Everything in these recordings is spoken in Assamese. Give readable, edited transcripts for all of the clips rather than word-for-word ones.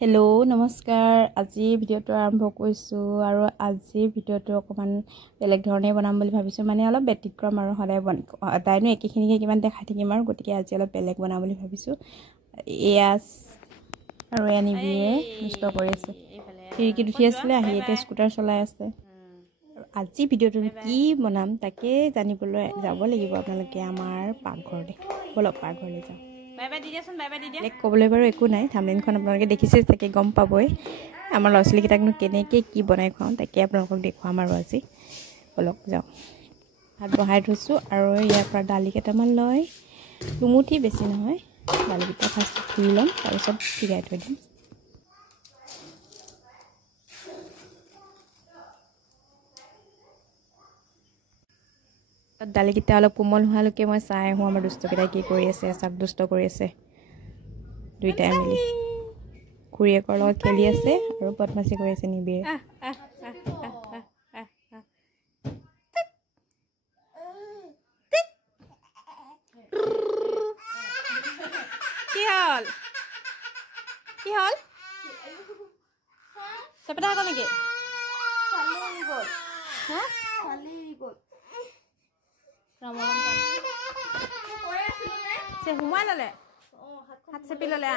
हेलो नमस्कार আজি ভিডিওটো আৰম্ভ কৰিছো আৰু আজি ভিডিওটো অকমান বেলেগ ধৰণে বনাম বুলি ভাবিছো মানে অলপ ব্যতিক্ৰম আৰু সদায়নো একেখিনিকে কিমান দেখাই থাকিম আৰু গতিকে আজি অলপ বেলেগ বনাম বুলি ভাবিছো এয়াস আৰু এনিবিয়ে দুষ্ট কৰি আছে খিৰিকীত উঠি আছিল আহি এতিয়া স্কুটাৰ চলাই আছে আজি ভিডিওটো কি বনাম তাকে জানিবলৈ যাব লাগিব আপোনালোকে আমাৰ পাকঘৰলৈ বলক পাকঘৰলৈ যাও bye bye দিদিয়াচোন bye bye দিদিয়া lake কবলৈ বাৰু একো নাই থাম্বনেইলখন আপোনালোকে দেখিছে তাকে গম পাবই আমাৰ লছলি কিটাকনো কেনেকৈ কি বনাই খাওঁ তাকে আপোনালোকক দেখুৱাম আৰু আজি বলক যাওঁ ভাত বহাই থৈছোঁ আৰু ইয়াৰ পৰা দালি কেইটামান লৈ দুমুঠি বেছি নহয় দালিকেইটা ফাৰ্ষ্ট ধুই ল'ম তাৰপিছত ভিজাই থৈ দিম দালিকেইটা অলপ কোমল হোৱালৈকে মই চাই আহোঁ আমাৰ দুষ্টকেইটাই কি কৰি আছে চাক দুষ্ট কৰি আছে দুইটাই মিলি খুৰীয়েকৰ লগত খেলি আছে আৰু বদমাছি কৰি আছে নিবিয়ে কি হ'ল চেপেটা আকৌ নেকি সোমাই ললে হাত চেপি ললে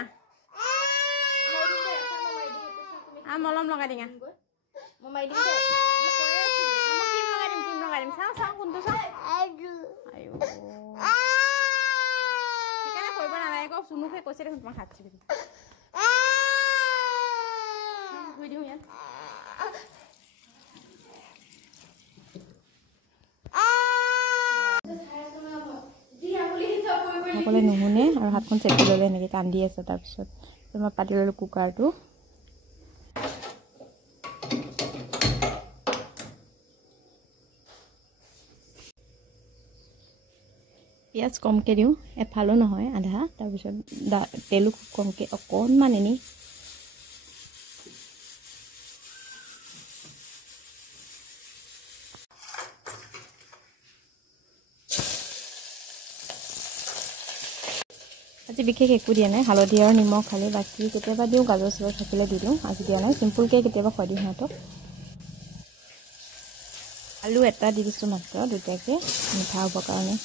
মলম লগাই দিঙা ক্ৰীম লগাই দিম চাওঁ চাওঁ কোনটো চাওঁ সেইকাৰণে কৰিব নালাগে আকৌ চুনুকে কৈছে দেখোন তোমাক হাত চেপি ধুই দিওঁ ইয়াত সকলে নুশুনে আৰু হাতখন চেপি ল'লে এনেকৈ কান্দি আছে তাৰপিছত মই পাতি ল'লোঁ কুকাৰটো পিঁয়াজ কমকৈ দিওঁ এফালো নহয় আধা তাৰপিছত তেলো খুব কমকৈ অকণমান এনেই আজি বিশেষ একো দিয়া নাই হালধি আৰু নিমখ খালি বাকী কেতিয়াবা দিওঁ গাজৰ চাজৰ থাকিলে দি দিওঁ আজি দিয়া নাই চিম্পুলকৈ কেতিয়াবা খুৱাই দিওঁ সিহঁতক আলু এটা দি দিছোঁ মাত্ৰ দুটাকৈ মিঠা হ'বৰ কাৰণে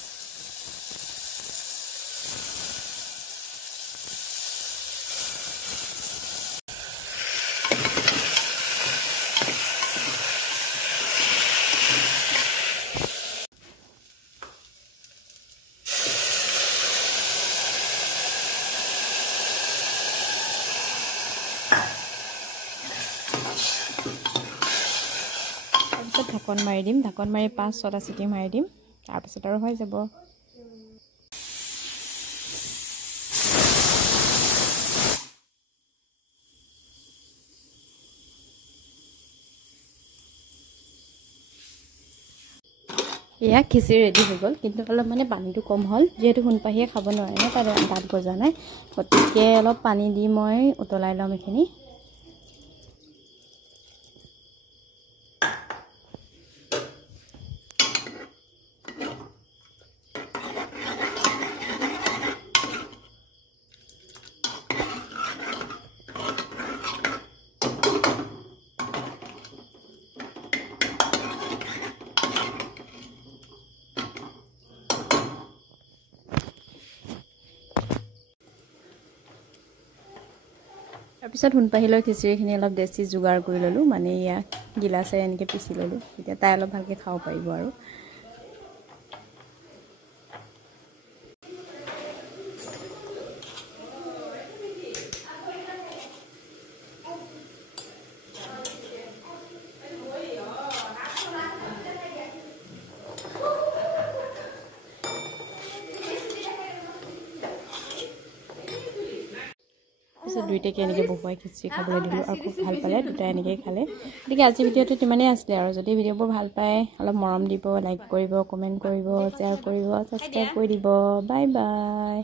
ঢাকন মাৰি দিম ঢাকন মাৰি 5-6টা চিটি মাৰি দিম তাৰপিছত আৰু হৈ যাব এয়া খিচিৰি ৰেডি হৈ গ'ল কিন্তু অলপ মানে পানীটো কম হ'ল যিহেতু সোণপাহীয়ে খাব নোৱাৰে ন তাৰ দাঁত গজা নাই গতিকে অলপ পানী দি মই উতলাই ল'ম এইখিনি তাৰপিছত সোণপাহীলৈ খিচিৰিখিনি অলপ দেশী যোগাৰ কৰি ল'লোঁ মানে ইয়াক গিলাচেৰে এনেকৈ পিচি ল'লোঁ তেতিয়া তাই অলপ ভালকৈ খাব পাৰিব আৰু দুইটাকে এনেকৈ বহুৱাই খিচিৰি খাবলৈ দিলোঁ আৰু খুব ভাল পালে দুটাই এনেকৈ খালে গতিকে আজি ভিডিঅ'টো ইমানেই আছিলে আৰু যদি ভিডিঅ'বোৰ ভাল পায় অলপ মৰম দিব লাইক কৰিব কমেণ্ট কৰিব শ্বেয়াৰ কৰিব ছাবস্ক্ৰাইব কৰি দিব বাই বাই